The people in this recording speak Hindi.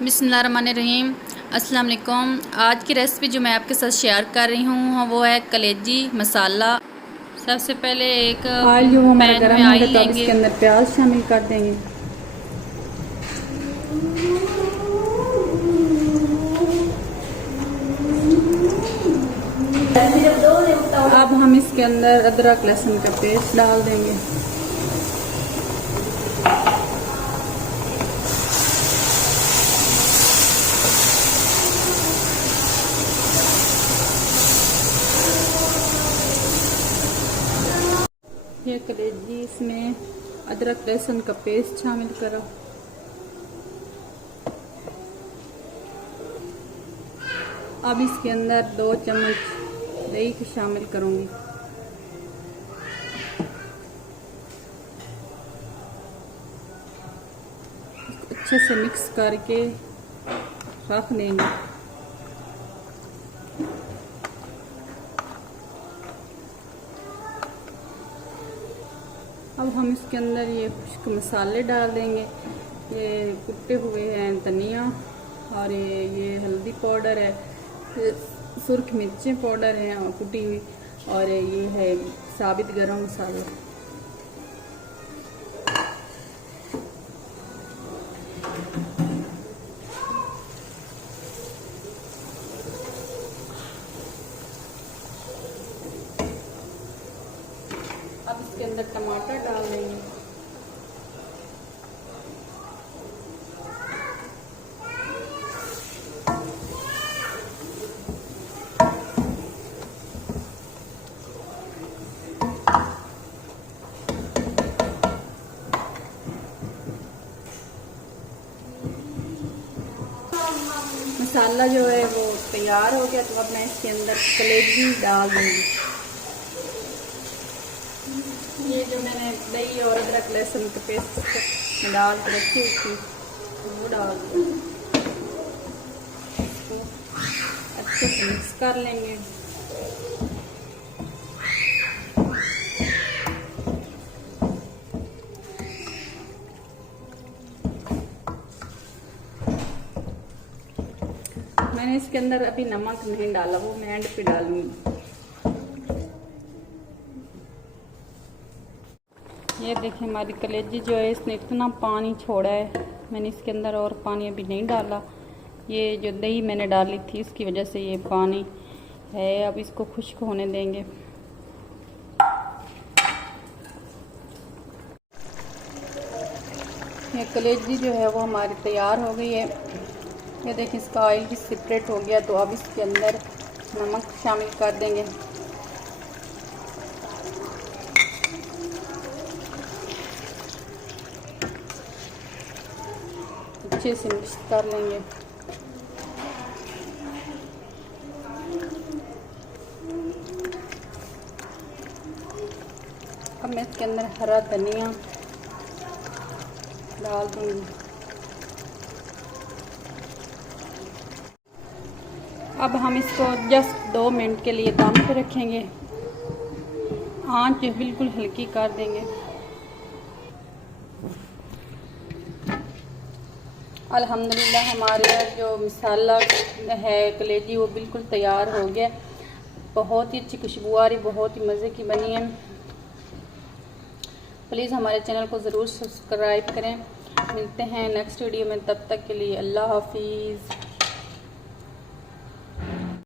बिस्मिल्लाहिर्रहमानिर्रहीम। अस्सलाम वालेकुम। आज की रेसिपी जो मैं आपके साथ शेयर कर रही हूँ वो है कलेजी मसाला। सबसे पहले एक ऑयल जो हमारा पैन में गर्म होगा ऑयल तो अब लेंगे। इसके अंदर प्याज शामिल कर देंगे। अब हम इसके अंदर अदरक लहसुन का पेस्ट डाल देंगे। ये कलेजी इसमें अदरक लहसुन का पेस्ट शामिल करो। अब इसके अंदर 2 चम्मच दही को शामिल करूंगी। अच्छे से मिक्स करके रख देंगे। अब हम इसके अंदर ये खुश्क मसाले डाल देंगे। ये कुटे हुए हैं धनिया, और ये हल्दी पाउडर है, सुर्ख मिर्चें पाउडर है और कुटी हुई, और ये है साबित गरम मसाला। अब इसके अंदर टमाटर डाल देंगे। मसाला जो है वो तैयार हो गया, तो अब मैं इसके अंदर कलेजी डाल दूंगी। ये जो मैंने दही और अदरक लहसुन का पेस्ट में डाल के रखी हुई थी वो डाल दूंगी। अच्छे से मिक्स कर लेंगे। मैंने इसके अंदर अभी नमक नहीं डाला, वो मैं एंड पे डालूंगी। ये देखिए हमारी कलेजी जो है इसने इतना पानी छोड़ा है। मैंने इसके अंदर और पानी अभी नहीं डाला। ये जो दही मैंने डाली थी इसकी वजह से ये पानी है। अब इसको खुश्क होने देंगे। ये कलेजी जो है वो हमारी तैयार हो गई है। ये देखिए इसका ऑयल भी सेपरेट हो गया, तो अब इसके अंदर नमक शामिल कर देंगे। अच्छे से मिक्स कर लेंगे। अब मैं इसके अंदर हरा धनिया डाल दूंगी। अब हम इसको जस्ट 2 मिनट के लिए दम पे रखेंगे। आंच बिल्कुल हल्की कर देंगे। अल्हम्दुलिल्लाह हमारे जो मसाला है कलेजी वो बिल्कुल तैयार हो गया। बहुत ही अच्छी खुशबू आ रही, बहुत ही मज़े की बनी है। प्लीज़ हमारे चैनल को ज़रूर सब्सक्राइब करें। मिलते हैं नेक्स्ट वीडियो में, तब तक के लिए अल्लाह हाफिज़।